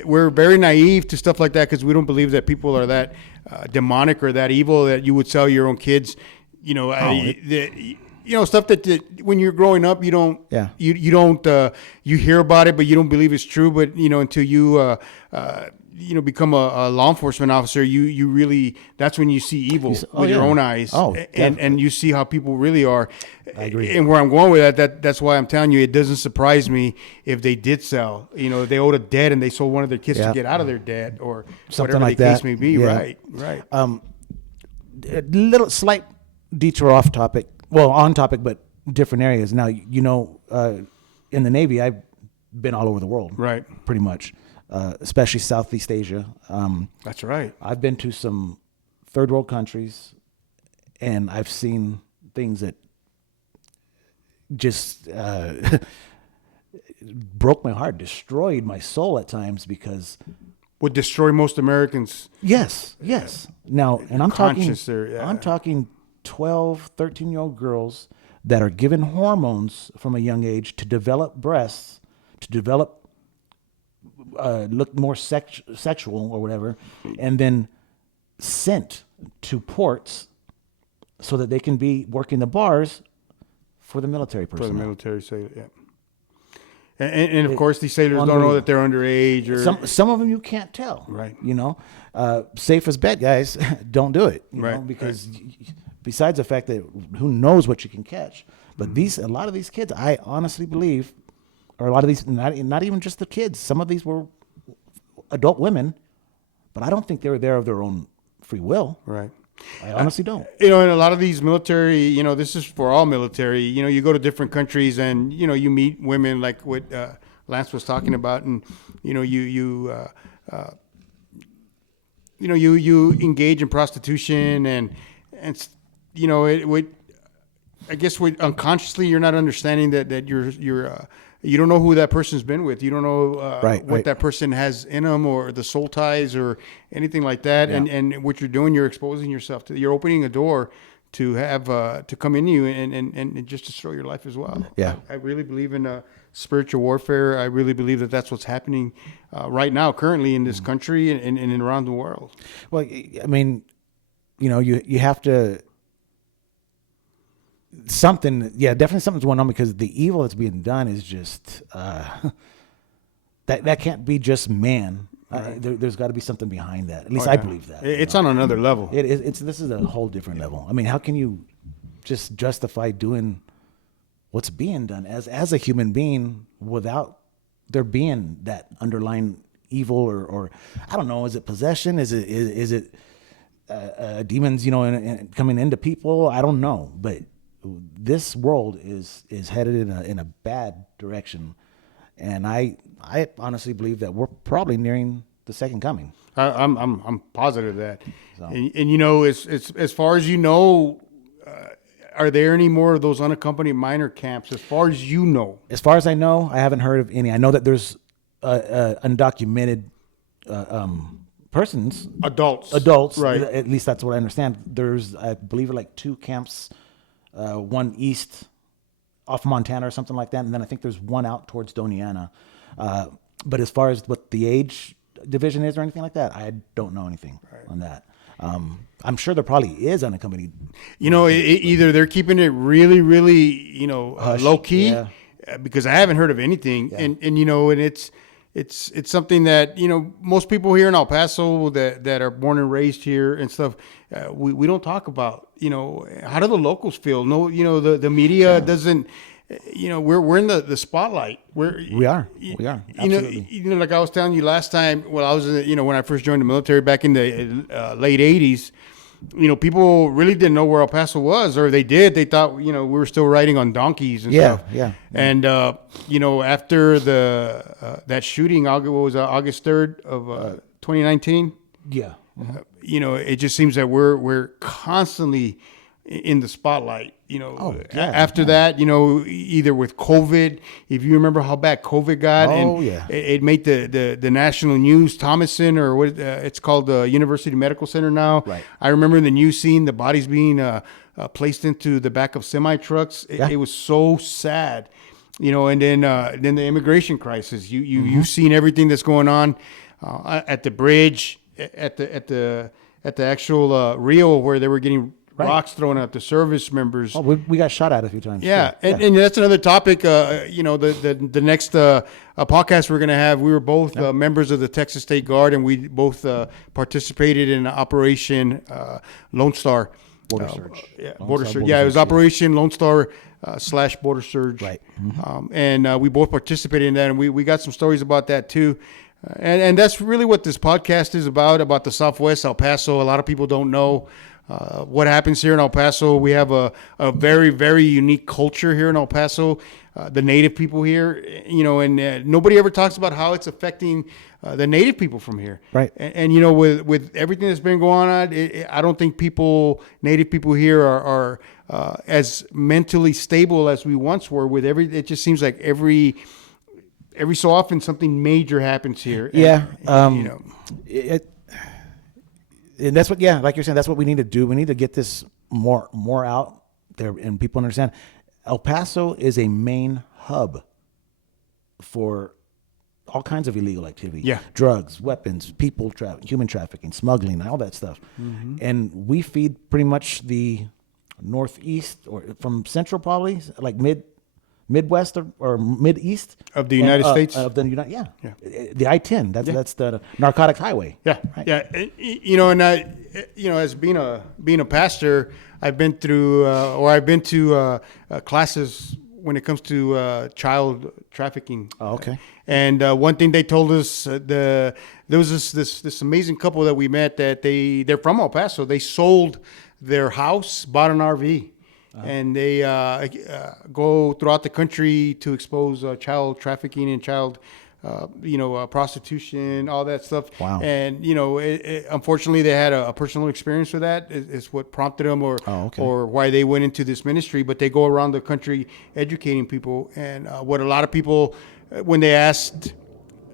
we're very naive to stuff like that, because we don't believe that people are that demonic or that evil that you would sell your own kids. Stuff that when you're growing up, you don't, you hear about it, but you don't believe it's true. But, until you, become a law enforcement officer, you really, that's when you see evil with your own eyes. And you see how people really are. I agree. And where I'm going with that's why I'm telling you, it doesn't surprise me if they did sell, they owed a debt and they sold one of their kids to get out of their debt, or something whatever like the that. Case may be. Yeah. Right. A little slight detour off topic, on topic, but different areas. Now, in the Navy, I've been all over the world, right? Pretty much, especially Southeast Asia. That's right. I've been to some third world countries, and I've seen things that just broke my heart, destroyed my soul at times, because would destroy most Americans. Yes. Now, and I'm talking 12, 13-year-old girls that are given hormones from a young age to develop breasts, to develop, look more sexual or whatever, and then sent to ports so that they can be working the bars for the military personnel. For the military sailor, yeah. And of course, these sailors don't know that they're underage. Or some of them you can't tell. Right. Safest bet, guys, don't do it. Because besides the fact that who knows what you can catch, but a lot of these kids, I honestly believe, or a lot of these, not even just the kids, some of these were adult women, but I don't think they were there of their own free will. Right. I honestly don't. In a lot of these military, this is for all military, you go to different countries and, you meet women like what Lance was talking about, and, you you engage in prostitution and it would, I guess unconsciously you're not understanding that you're you don't know who that person's been with. You don't know what that person has in them or the soul ties or anything like that. Yeah. And what you're doing, you're exposing yourself to. You're opening a door to have to come in you and just destroy your life as well. Yeah. I really believe in spiritual warfare. I really believe that that's what's happening right now, currently in this country and around the world. Well, I mean, you have to. Definitely something's going on, because the evil that's being done is just that can't be just man. Right. There's got to be something behind that. At least I believe that. It's on another level. This is a whole different level. I mean, how can you just justify doing what's being done as a human being without there being that underlying evil or I don't know? Is it possession? Is it demons? Coming into people? I don't know, but this world is headed in a bad direction, and I honestly believe that we're probably nearing the second coming. I'm positive of that. So. And as far as are there any more of those unaccompanied minor camps? As far as you know, as far as I know, I haven't heard of any. I know that there's undocumented persons, adults, right? At least that's what I understand. There's, I believe, like 2 camps. One east off Montana or something like that. And then I think there's one out towards Doniana. But as far as what the age division is or anything like that, I don't know anything on that. I'm sure there probably is unaccompanied. Either they're keeping it really, really, low key, because I haven't heard of anything. Yeah. And it's something that, most people here in El Paso that are born and raised here and stuff, we don't talk about, how do the locals feel? No, the media doesn't, we're in the spotlight. We are. Absolutely. Like I was telling you last time, I was when I first joined the military back in the late 80s, people really didn't know where El Paso was, or they did. They thought, we were still riding on donkeys and stuff. Yeah. And, after that shooting, August 3rd of 2019. Yeah. It just seems that we're constantly in the spotlight, after that, either with COVID, if you remember how bad COVID got, it made the national news, Thomason, or what it's called, the University Medical Center now. Right. I remember the news scene, the bodies being placed into the back of semi trucks. It was so sad, and then the immigration crisis. You've seen everything that's going on at the bridge, at the actual Rio, where they were getting rocks thrown at the service members. Oh, we got shot at a few times. Yeah, sure. And that's another topic. The next podcast we're going to have, we were both members of the Texas State Guard, and we both participated in Operation Lone Star. Border Surge. Border Surge. Yeah, it was Operation Lone Star / Border Surge. Right. And we both participated in that, and we got some stories about that too. And that's really what this podcast is about the Southwest, El Paso. A lot of people don't know what happens here in El Paso. We have a very, very unique culture here in El Paso. The native people here, and nobody ever talks about how it's affecting the native people from here. Right. And with everything that's been going on, I don't think native people here are as mentally stable as we once were. It just seems like every so often something major happens here. Yeah. And that's what, like you're saying, that's what we need to do. We need to get this more out there and people understand. El Paso is a main hub for all kinds of illegal activity. Yeah. Drugs, weapons, people human trafficking, smuggling, all that stuff. Mm-hmm. And we feed pretty much the northeast, or from central probably, like Midwest or Mid-East of the United States. Of the the I-10. That's the narcotics highway. Yeah, right. Yeah. And as being a pastor, I've been through I've been to classes when it comes to child trafficking. Oh, okay. And one thing they told us, there was this amazing couple that we met that they're from El Paso. They sold their house, bought an RV. And they go throughout the country to expose child trafficking and child prostitution, all that stuff. Wow. And unfortunately, they had a personal experience with that. Is what prompted them, or why they went into this ministry. But they go around the country educating people. And what a lot of people, when they asked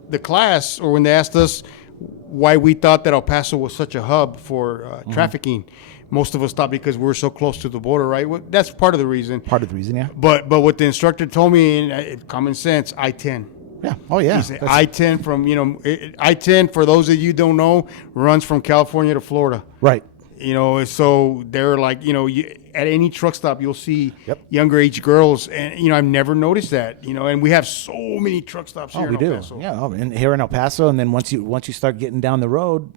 the class, or when they asked us why we thought that El Paso was such a hub for trafficking, most of us thought because we're so close to the border, right? Well, that's part of the reason. Part of the reason, yeah. But what the instructor told me, in common sense, I-10. Yeah. Oh, yeah. He said I-10 from, I-10, for those of you who don't know, runs from California to Florida. Right. So they're like, at any truck stop, you'll see Yep. younger age girls. And, I've never noticed that, and we have so many truck stops here Oh, we in El do. Paso. Yeah. And here in El Paso, and then once you start getting down the road,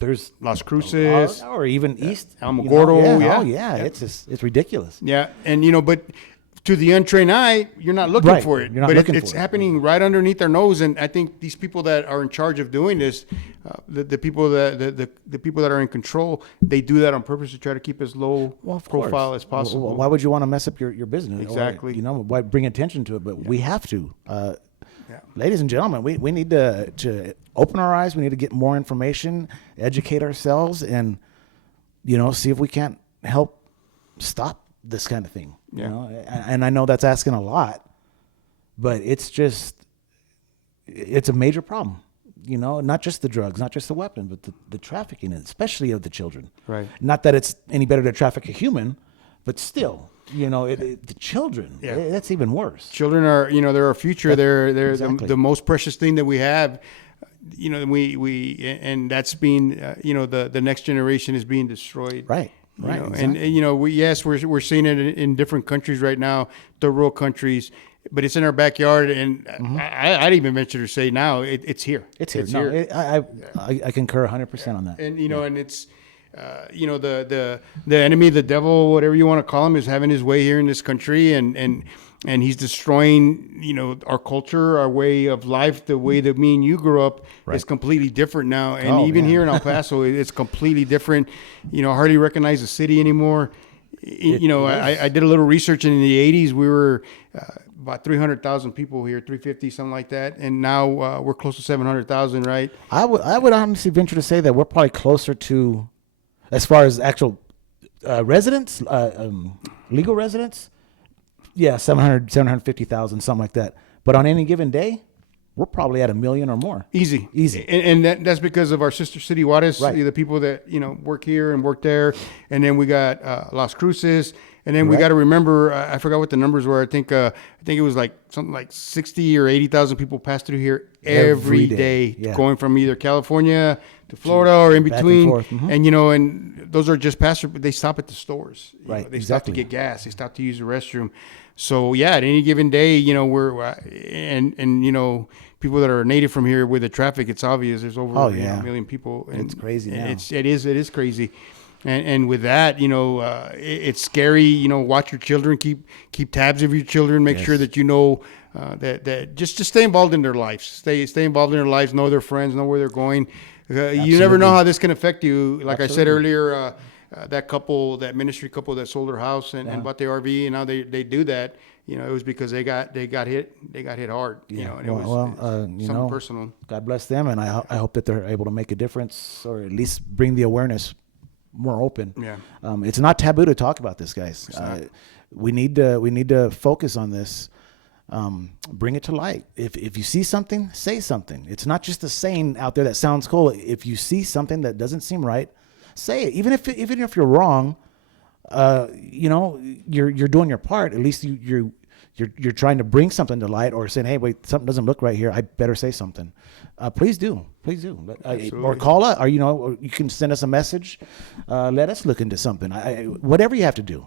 there's Las Cruces. or even east. Alamogordo, yeah. Oh, yeah. It's ridiculous. Yeah. And, but to the untrained eye, you're not looking Right. for it. You're not but looking it's for it. happening right underneath our nose. And I think these people that are in charge of doing this, the people that are in control, they do that on purpose to try to keep as low profile course. as possible. Well, why would you want to mess up your business? Exactly. Or, why bring attention to it? But we have to. Yeah. Ladies and gentlemen, we need to open our eyes. We need to get more information, educate ourselves, and see if we can't help stop this kind of thing. Yeah. And I know that's asking a lot, but it's a major problem. Not just the drugs, not just the weapon, but the trafficking, especially of the children. Right. Not that it's any better to traffic a human, but still, the children. Yeah. That's even worse. Children are, they're our future. They're Exactly. the most precious thing that we have. And that's being, the next generation is being destroyed. Right. Right. Exactly. And we're seeing it in different countries right now, third world countries, but it's in our backyard. And I'd even venture to say now it's here. It's here. I concur 100% on that. And and it's the enemy, the devil, whatever you want to call him, is having his way here in this country, and he's destroying our culture, our way of life. The way that me and you grew up is completely different now, and even here in El Paso, it's completely different. I hardly recognize the city anymore. I did a little research, and in the 80s we were about 300,000 people here, 350, something like that, and now we're close to 700,000, right? I would honestly venture to say that we're probably closer to, as far as actual residents, legal residents, 750,000, something like that. But on any given day, we're probably at 1 million or more. Easy. And that's because of our sister city, Juarez, Right. the people that, work here and work there. And then we got Las Cruces. And then we got to remember, I forgot what the numbers were. I think it was like something like 60 or 80,000 people pass through here every day. Going from either California to Florida or in between. And and those are just passers, but they stop at the stores. Right. They stop to get gas. They stop to use the restroom. So at any given day, we're and people that are native from here with the traffic, it's obvious. There's over 1 million people. And it's crazy now. It is crazy. And with that, it's scary. Watch your children. Keep tabs of your children. Make sure that that just stay involved in their lives. Stay involved in their lives. Know their friends. Know where they're going. You never know how this can affect you. Like I said earlier, that ministry couple that sold their house and bought the RV, and now they do that. It was because they got hit hard. And it was something personal. God bless them, and I hope that they're able to make a difference, or at least bring the awareness more open. Yeah. It's not taboo to talk about this, guys. We need to focus on this. Bring it to light. If you see something, say something. It's not just a saying out there that sounds cool. If you see something that doesn't seem right, say it. Even if you're wrong, you're doing your part. At least you're trying to bring something to light, or saying, hey, wait, something doesn't look right here. I better say something. Please do. Or call us, or or you can send us a message. Let us look into something. Whatever you have to do.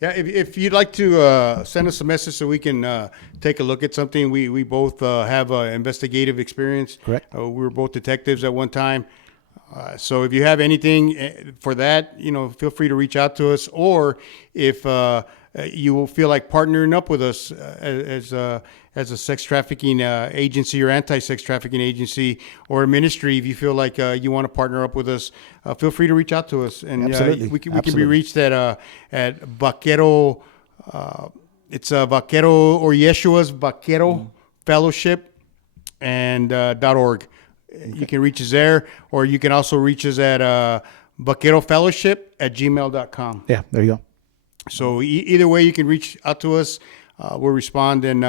Yeah, if you'd like to send us a message so we can take a look at something. We both have investigative experience. Correct. We were both detectives at one time. So if you have anything for that, feel free to reach out to us. Or if you will feel like partnering up with us as a sex trafficking agency or anti-sex trafficking agency or a ministry, if you feel like you want to partner up with us, feel free to reach out to us. And Absolutely. We can be reached at Vaquero. It's Vaquero, or Yeshua's Vaquero Fellowship and .org. You can reach us there, or you can also reach us at vaquerofellowship@gmail.com. Yeah, there you go. So either way, you can reach out to us. We'll respond, and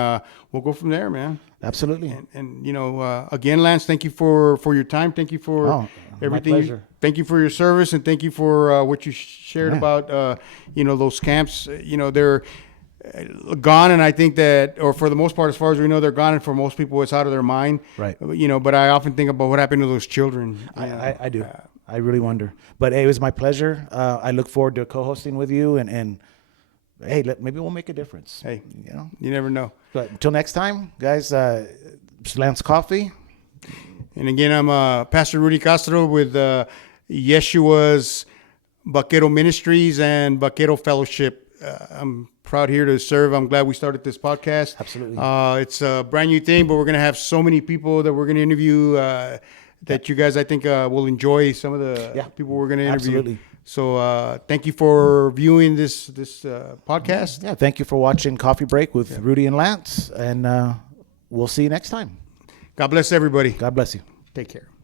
we'll go from there, man. Absolutely. And again, Lance, thank you for your time. Thank you for everything. My pleasure. Thank you for your service, and thank you for what you shared about those camps. They're gone, and I think that, or for the most part, as far as we know, they're gone, and for most people, it's out of their mind. Right. But I often think about what happened to those children. I do. I really wonder. But hey, it was my pleasure. I look forward to co-hosting with you, and hey, maybe we'll make a difference. Hey, you never know. But until next time, guys, Lance Coffey. And again, I'm Pastor Rudy Castro with Yeshua's Vaquero Ministries and Vaquero Fellowship. I'm proud here to serve. I'm glad we started this podcast. Absolutely. It's a brand new thing, but we're going to have so many people that we're going to interview that you guys, I think, will enjoy some of the people we're going to interview. Absolutely. So thank you for viewing this podcast. Yeah, thank you for watching Coffee Break with Rudy and Lance, and we'll see you next time. God bless everybody. God bless you. Take care.